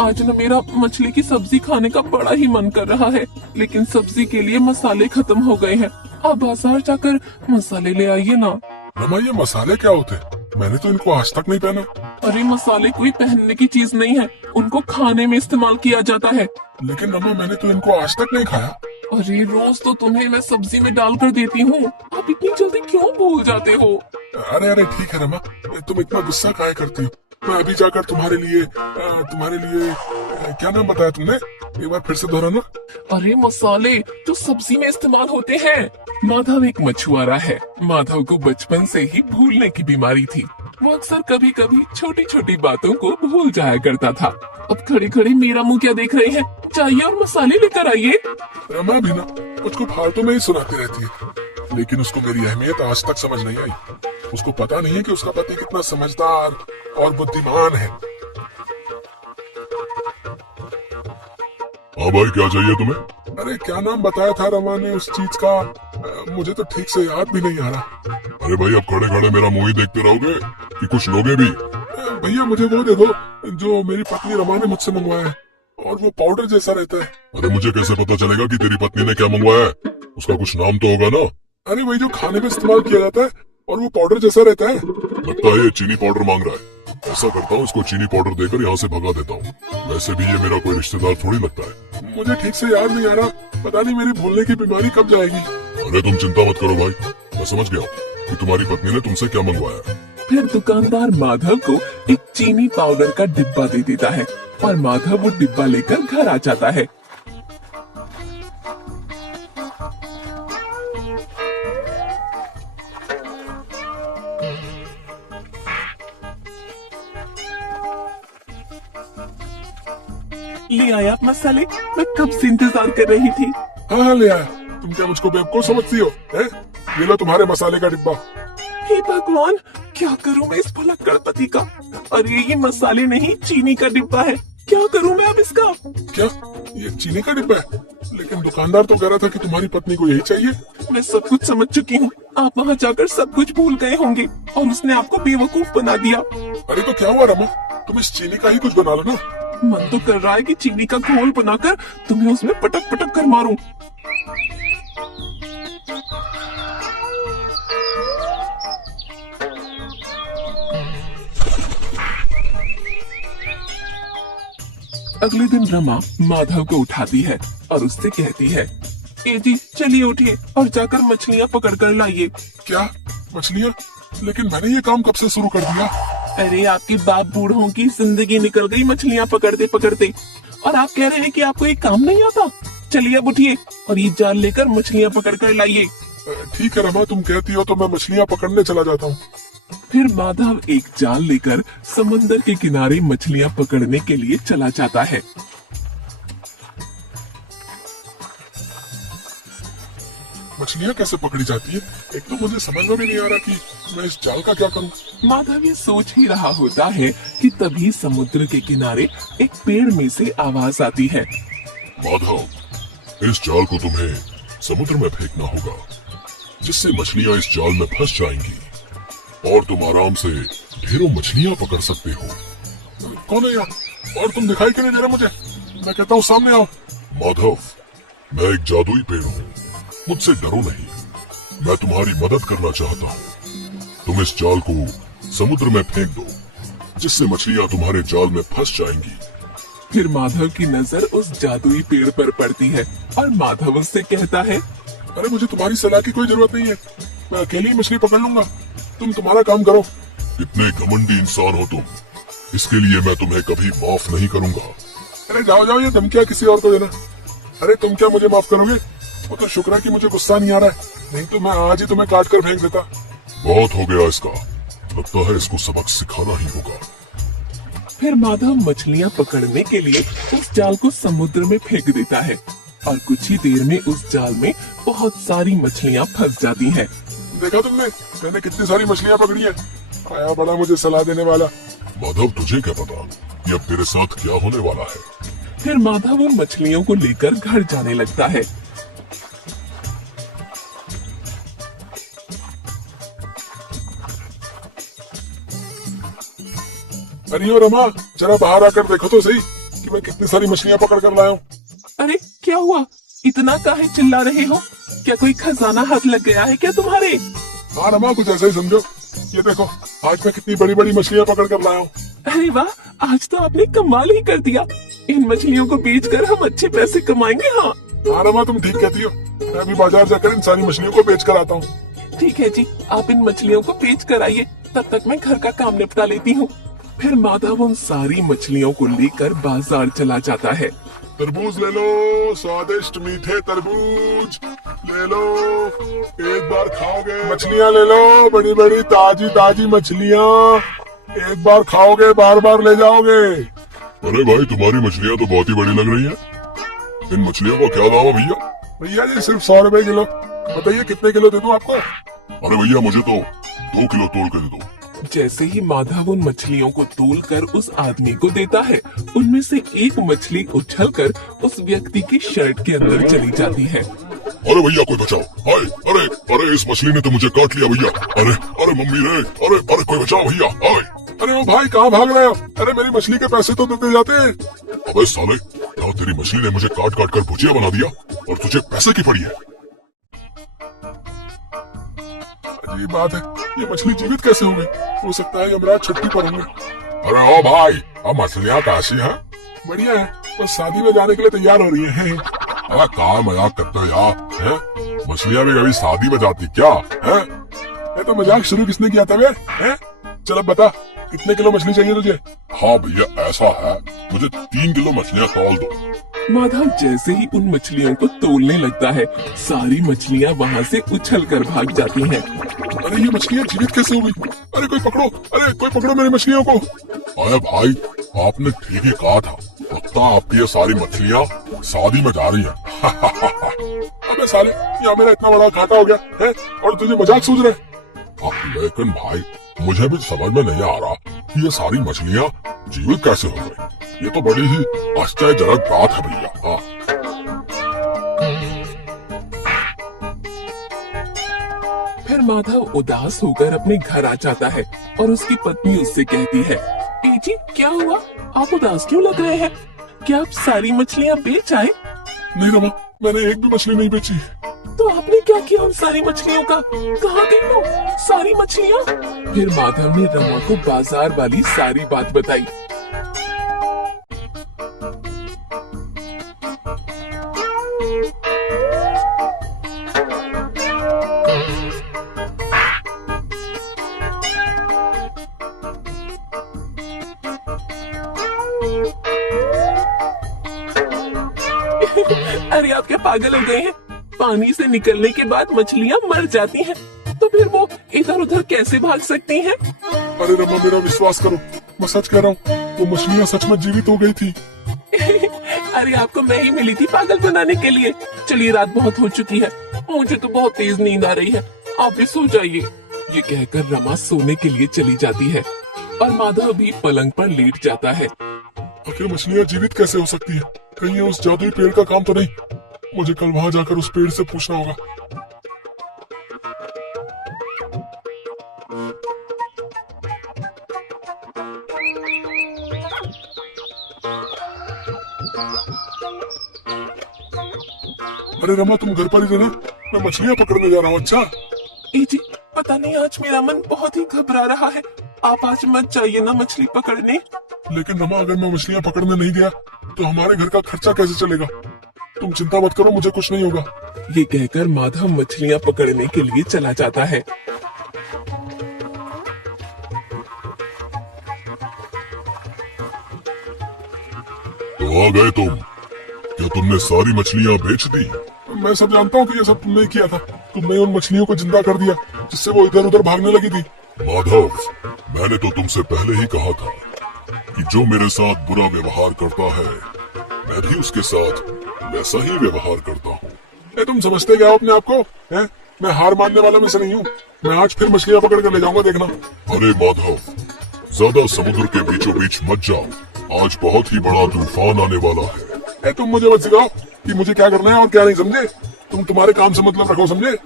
आज न मेरा मछली की सब्जी खाने का बड़ा ही मन कर रहा है, लेकिन सब्जी के लिए मसाले खत्म हो गए हैं। आप बाजार जाकर मसाले ले आइए ना। रमा, ये मसाले क्या होते हैं? मैंने तो इनको आज तक नहीं पहना। अरे मसाले कोई पहनने की चीज नहीं है, उनको खाने में इस्तेमाल किया जाता है। लेकिन रमा, मैंने तो इनको आज तक नहीं खाया। अरे रोज तो तुम्हें मैं सब्जी में डाल कर देती हूँ, आप इतनी जल्दी क्यों भूल जाते हो? अरे अरे ठीक है रमा, तुम इतना गुस्सा काहे करती हो? मैं अभी जाकर तुम्हारे लिए क्या नाम बताया तुमने? एक बार फिर से दोहराना। अरे मसाले जो सब्जी में इस्तेमाल होते हैं। माधव एक मछुआरा है। माधव को बचपन से ही भूलने की बीमारी थी। वो अक्सर कभी कभी छोटी छोटी बातों को भूल जाया करता था। अब खड़े खड़े मेरा मुंह क्या देख रहे हैं? जाइए और मसाले लेकर आइए। रमा भी ना मुझको फालतू में ही सुनाती रहती है, लेकिन उसको मेरी अहमियत आज तक समझ नहीं आई। उसको पता नहीं है कि उसका पति कितना समझदार और बुद्धिमान है। हाँ भाई, क्या चाहिए तुम्हें? अरे क्या नाम बताया था रमा ने उस चीज का? मुझे तो ठीक से याद भी नहीं आ रहा। अरे भाई, अब खड़े खड़े मेरा मुंह ही देखते रहोगे कि कुछ लोगे भी? भैया मुझे वो दे दो जो मेरी पत्नी रमा ने मुझसे मंगवाया है, और वो पाउडर जैसा रहता है। अरे मुझे कैसे पता चलेगा कि तेरी पत्नी ने क्या मंगवाया है? उसका कुछ नाम तो होगा ना? अरे वही जो खाने में इस्तेमाल किया जाता है और वो पाउडर जैसा रहता है। लगता है ये चीनी पाउडर मांग रहा है। ऐसा करता हूँ, इसको चीनी पाउडर देकर यहाँ से भगा देता हूँ। वैसे भी ये मेरा कोई रिश्तेदार थोड़ी लगता है। मुझे ठीक से याद नहीं आ रहा, पता नहीं मेरी भूलने की बीमारी कब जाएगी। अरे तुम चिंता मत करो भाई, मैं समझ गया कि तुम्हारी पत्नी ने तुमसे क्या मंगवाया है। फिर दुकानदार माधव को एक चीनी पाउडर का डिब्बा दे देता है और माधव वो डिब्बा लेकर घर आ जाता है। ले आया आप मसाले, मैं कब से इंतजार कर रही थी। हाँ ले आया। तुम क्या मुझको बेवकूफ समझती हो? ये लो तुम्हारे मसाले का डिब्बा। हे भगवान, क्या करूं मैं इस भला गणपति का? अरे ये मसाले नहीं, चीनी का डिब्बा है। क्या करूं मैं अब इसका? क्या ये चीनी का डिब्बा है? लेकिन दुकानदार तो कह रहा था कि तुम्हारी पत्नी को यही चाहिए। मैं सब कुछ समझ चुकी हूँ। आप वहाँ जाकर सब कुछ भूल गए होंगे और उसने आपको बेवकूफ बना दिया। अरे तो क्या हुआ रमा, तुम इस चीनी का ही कुछ बना लो ना। मन तो कर रहा है कि चीनी का घोल बनाकर तुम्हें उसमें पटक पटक कर मारूं। अगले दिन रमा माधव को उठाती है और उससे कहती है, ए जी चलिए उठिए और जाकर मछलियाँ पकड़ कर लाइए। क्या मछलियाँ? लेकिन मैंने ये काम कब से शुरू कर दिया? अरे आपके बाप बूढ़ों की जिंदगी निकल गई मछलियाँ पकड़ते पकड़ते, और आप कह रहे हैं कि आपको एक काम नहीं आता। चलिए अब उठिए और ये जाल लेकर मछलियाँ पकड़ कर लाइए। ठीक है रमा, तुम कहती हो तो मैं मछलियाँ पकड़ने चला जाता हूँ। फिर माधव एक जाल लेकर समुद्र के किनारे मछलियाँ पकड़ने के लिए चला जाता है। मछलियाँ कैसे पकड़ी जाती है? एक तो मुझे समझ में भी नहीं आ रहा कि मैं इस जाल का क्या करूँ। माधव ये सोच ही रहा होता है कि तभी समुद्र के किनारे एक पेड़ में से आवाज आती है। माधव, इस जाल को तुम्हें समुद्र में फेंकना होगा, जिससे मछलियाँ इस जाल में फंस जाएंगी और तुम आराम से ढेरों मछलियाँ पकड़ सकते हो। कौन है यहाँ? और तुम दिखाई क्यों नहीं दे रहे मुझे? मैं कहता हूँ सामने आओ। माधव, मैं एक जादुई पेड़ हूँ, मुझसे डरो नहीं। मैं तुम्हारी मदद करना चाहता हूँ। तुम इस जाल को समुद्र में फेंक दो, जिससे मछलियाँ तुम्हारे जाल में फंस जाएंगी। फिर माधव की नजर उस जादुई पेड़ पर पड़ती है और माधव उससे कहता है, अरे मुझे तुम्हारी सलाह की कोई जरूरत नहीं है, मैं अकेले ही मछली पकड़ लूंगा। तुम तुम्हारा काम करो। कितने घमंडी इंसान हो तुम, इसके लिए मैं तुम्हें कभी माफ नहीं करूंगा। अरे जाओ जाओ, ये धमकियां किसी और को देना। अरे तुम क्या मुझे माफ करोगे? वो तो शुक्र है कि मुझे गुस्सा नहीं आ रहा है, नहीं तो मैं आज ही तुम्हें काट कर फेंक देता। बहुत हो गया इसका, लगता है इसको सबक सिखाना ही होगा। फिर माधव मछलियाँ पकड़ने के लिए उस जाल को समुद्र में फेंक देता है और कुछ ही देर में उस जाल में बहुत सारी मछलियाँ फंस जाती हैं। देखा तुमने, मैंने कितनी सारी मछलियाँ पकड़ी है। आया बड़ा मुझे सलाह देने वाला। माधव, तुझे क्या पता कि अब तेरे साथ क्या होने वाला है? फिर माधव उन मछलियों को लेकर घर जाने लगता है। अरे ओ रमा, जरा बाहर आकर देखो तो सही कि मैं कितनी सारी मछलियाँ पकड़ कर लाया हूँ। अरे क्या हुआ, इतना काहे चिल्ला रहे हो? क्या कोई खजाना हाथ लग गया है क्या तुम्हारे? हाँ रमा, कुछ ऐसा ही समझो। ये देखो, आज मैं कितनी बड़ी बड़ी मछलियाँ पकड़ कर लाया हूँ। अरे वाह, आज तो आपने कमाल ही कर दिया। इन मछलियों को बेचकर हम अच्छे पैसे कमाएंगे। हाँ हाँ रमा, तुम ठीक कहती हो। मैं अभी बाजार जाकर इन सारी मछलियों को बेच कर आता हूँ। ठीक है जी, आप इन मछलियों को बेच कर आइए, तब तक मैं घर का काम निपटा लेती हूँ। फिर माधव उन सारी मछलियों को लेकर बाजार चला जाता है। तरबूज ले लो, स्वादिष्ट मीठे तरबूज ले लो, एक बार खाओगे। मछलियाँ ले लो, बड़ी बड़ी ताजी ताजी मछलियाँ, एक बार खाओगे बार बार ले जाओगे। अरे भाई, तुम्हारी मछलियाँ तो बहुत ही बड़ी लग रही हैं। इन मछलियों का क्या दाम है भैया? भैया जी सिर्फ 100 रुपए किलो। बताइए कितने किलो दे दूं आपको? अरे भैया, मुझे तो 2 किलो तोल के दे दो। जैसे ही माधव उन मछलियों को तोलकर उस आदमी को देता है, उनमें से एक मछली उछलकर उस व्यक्ति की शर्ट के अंदर चली जाती है। अरे भैया, कोई बचाओ! हाय! अरे अरे, इस मछली ने तो मुझे काट लिया भैया! अरे अरे मम्मी रे! अरे अरे, कोई बचाओ भैया! हाय! अरे ओ भाई, कहाँ भाग रहे हो? अरे मेरी मछली के पैसे तो देते जाते हैं। अबे साले, क्या तेरी मछली ने मुझे काट काट कर भुजिया बना दिया और तुझे पैसे की पड़ी है? अजीब बात है, ये मछली जीवित कैसे हो गई? हो सकता है यमराज छुट्टी पर होंगे। अरे ओ भाई, अब मछलियाँ कैसी हैं? बढ़िया है, बस शादी में जाने के लिए तैयार हो रही हैं। अरे कहाँ मजाक करते हो यार? हैं? मछलियाँ भी कभी शादी में जाती क्या? हैं? ये तो मजाक शुरू किसने किया था बे? हैं? चल अब बता, कितने किलो मछली चाहिए तुझे? हाँ भैया, ऐसा है, मुझे 3 किलो मछलियाँ तौल दो। माधव जैसे ही उन मछलियों को तोलने लगता है, सारी मछलियाँ वहाँ से उछलकर भाग जाती हैं। अरे ये मछलियाँ जीवित कैसे हो गई? अरे कोई पकड़ो! अरे कोई पकड़ो मेरी मछलियों को! अरे भाई, आपने ठीक ही कहा था, लगता आपकी ये सारी मछलियाँ शादी में जा रही हैं। अबे साले, यहाँ मेरा इतना बड़ा घाटा हो गया है और तुझे मजाक सूझ रहे? लेकिन भाई, मुझे भी समझ में नहीं आ रहा कि ये सारी मछलियाँ जीवित कैसे हो गई। ये तो बड़ी ही आश्चर्यजनक बात है भैया। हाँ। फिर माधव उदास होकर अपने घर आ जाता है और उसकी पत्नी उससे कहती है, ए जी क्या हुआ, आप उदास क्यों लग रहे हैं? क्या आप सारी मछलियाँ बेच आए? नहीं रमा, मैंने एक भी मछली नहीं बेची। तो आपने क्या किया उन सारी मछलियों का? कहाँ गई वो सारी मछलियाँ? फिर माधव ने रमा को बाजार वाली सारी बात बताई। अरे आप क्या पागल हो गए हैं? पानी से निकलने के बाद मछलियाँ मर जाती हैं, तो फिर वो इधर उधर कैसे भाग सकती हैं? अरे रमा, मेरा विश्वास करो, मैं सच कह रहा हूँ, वो मछलियाँ सच में जीवित हो गई थी। अरे आपको मैं ही मिली थी पागल बनाने के लिए। चलिए, रात बहुत हो चुकी है, मुझे तो बहुत तेज नींद आ रही है, आप भी सो जाइए। ये कहकर रमा सोने के लिए चली जाती है और माधव भी पलंग पर लेट जाता है। आखिर मछलियाँ जीवित कैसे हो सकती है? कहीं ये उस जादुई पेड़ का काम तो नहीं? मुझे कल वहाँ जाकर उस पेड़ से पूछना होगा। अरे रमा, तुम घर पर ही रहना, मैं मछलियाँ पकड़ने जा रहा हूँ। अच्छा? ए जी, पता नहीं आज मेरा मन बहुत ही घबरा रहा है, आप आज मत जाइए ना मछली पकड़ने। लेकिन रमा, अगर मैं मछलियाँ पकड़ने नहीं गया तो हमारे घर का खर्चा कैसे चलेगा? तुम चिंता मत करो, मुझे कुछ नहीं होगा। ये कहकर माधव मछलियाँ पकड़ने के लिए चला जाता है। तो आ गए तुम? क्या तुमने सारी मछलियाँ बेच दी? मैं सब जानता हूँ कि ये सब तुमने ही किया था। तुमने उन मछलियों को जिंदा कर दिया जिससे वो इधर उधर भागने लगी थी। माधव, मैंने तो तुमसे पहले ही कहा था कि जो मेरे साथ बुरा व्यवहार करता है, मैं भी उसके साथ वैसा ही व्यवहार करता हूँ। तुम समझते क्या हो अपने आप को? है? मैं हार मानने वाला में से नहीं हूँ। मैं आज फिर मछलियाँ पकड़ कर ले जाऊंगा, देखना। अरे माधव, ज्यादा समुद्र के बीचों बीच मत जाओ, आज बहुत ही बड़ा तूफान आने वाला है। तुम मुझे मत सिखाओ कि मुझे क्या करना है और क्या नहीं, समझे? तुम तुम्हारे काम से मतलब रखो, समझे?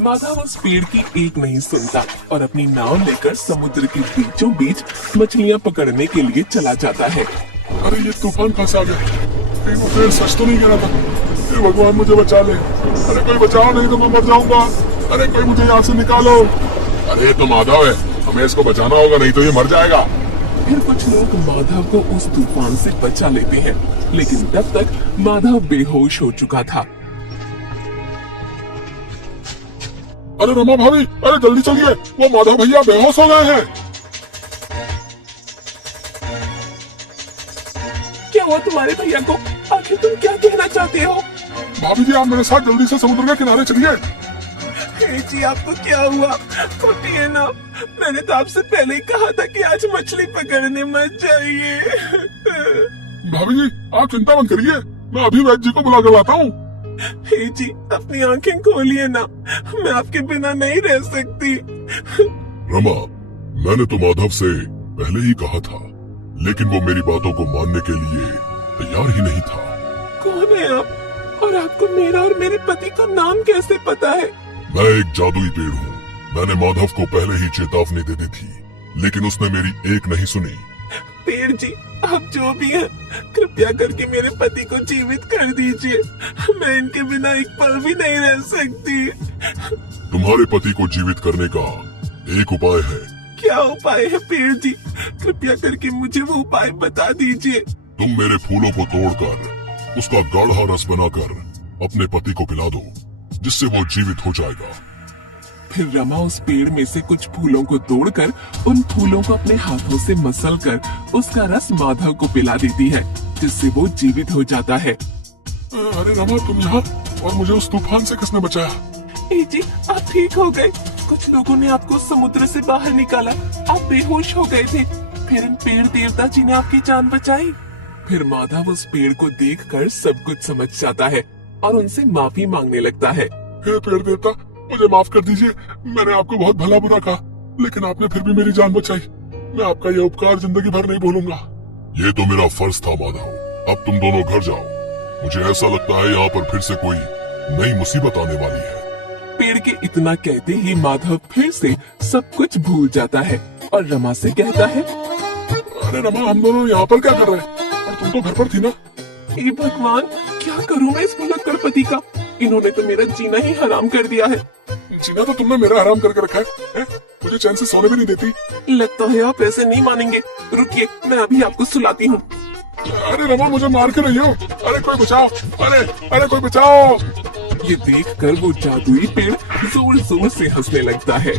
माधव उस पेड़ की एक नहीं सुनता और अपनी नाव लेकर समुद्र के बीचों बीच मछलियाँ पकड़ने के लिए चला जाता है। अरे ये तूफान कहाँ से आ गया? कहीं वो पेड़ सच तो नहीं गिरा था? हे भगवान मुझे बचा ले। अरे कोई बचाओ, नहीं तो मैं मर जाऊंगा। अरे कोई मुझे यहाँ से निकालो। अरे ये तो माधव है, हमें इसको बचाना होगा, नहीं तो ये मर जाएगा। फिर कुछ लोग माधव को उस तूफान से बचा लेते हैं, लेकिन तब तक माधव बेहोश हो चुका था। अरे रमा भाभी, अरे जल्दी चलिए, वो माधव भैया बेहोश हो गए हैं। क्या हुआ तुम्हारे भैया को? आखिर तुम क्या कहना चाहते हो? भाभी जी आप मेरे साथ जल्दी से समुद्र के किनारे चलिए। जी आपको क्या हुआ? उठिए ना, मैंने तो आपसे पहले ही कहा था कि आज मछली पकड़ने मत जाइए। भाभी जी आप चिंता मत करिए, मैं अभी वैद्य जी को बुला कर लाता हूँ। जी अपनी आंखें खोलिए ना, मैं आपके बिना नहीं रह सकती। रमा, मैंने तो माधव से पहले ही कहा था, लेकिन वो मेरी बातों को मानने के लिए तैयार ही नहीं था। कौन है आप? और आपको मेरा और मेरे पति का नाम कैसे पता है? मैं एक जादुई पेड़ हूँ। मैंने माधव को पहले ही चेतावनी दे दी थी, लेकिन उसने मेरी एक नहीं सुनी। पेड़ जी आप जो भी हैं, कृपया करके मेरे पति को जीवित कर दीजिए। मैं इनके बिना एक पल भी नहीं रह सकती। तुम्हारे पति को जीवित करने का एक उपाय है। क्या उपाय है पेड़ जी? कृपया करके मुझे वो उपाय बता दीजिए। तुम मेरे फूलों को तोड़कर उसका गाढ़ा रस बनाकर अपने पति को पिला दो, जिससे वो जीवित हो जाएगा। फिर रमा उस पेड़ में से कुछ फूलों को तोड़कर उन फूलों को अपने हाथों से मसलकर उसका रस माधव को पिला देती है, जिससे वो जीवित हो जाता है। अरे रमा तुम यहाँ, और मुझे उस तूफान से किसने बचाया? जी आप ठीक हो गए। कुछ लोगों ने आपको समुद्र से बाहर निकाला, आप बेहोश हो गए थे। फिर इन पेड़ देवता जी ने आपकी जान बचाई। फिर माधव उस पेड़ को देखकर सब कुछ समझ जाता है और उनसे माफी मांगने लगता है। हे पेड़ देवता, मुझे माफ कर दीजिए। मैंने आपको बहुत भला बुरा कहा, लेकिन आपने फिर भी मेरी जान बचाई। मैं आपका यह उपकार जिंदगी भर नहीं भूलूंगा। ये तो मेरा फर्ज था माधव। अब तुम दोनों घर जाओ। मुझे ऐसा लगता है यहाँ पर फिर से कोई नई मुसीबत आने वाली है। पेड़ के इतना कहते ही माधव फिर से सब कुछ भूल जाता है और रमा से कहता है, अरे रमा हम दोनों यहाँ पर क्या कर रहे हैं? और तुम तो घर पर थी ना? हे भगवान, क्या करूं मैं इस भुलक्कड़ पति का? इन्होंने तो मेरा जीना ही हराम कर दिया है। जीना तो तुमने मेरा हराम करके रखा है? मुझे चैन से सोने भी नहीं देती। लगता है आप ऐसे नहीं मानेंगे। रुकिए, मैं अभी आपको सुलाती हूँ। अरे रमा मुझे मार के रही हो। अरे कोई बचाओ, अरे कोई बचाओ। ये देखकर वो जादुई पेड़ जोर जोर से हंसने लगता है।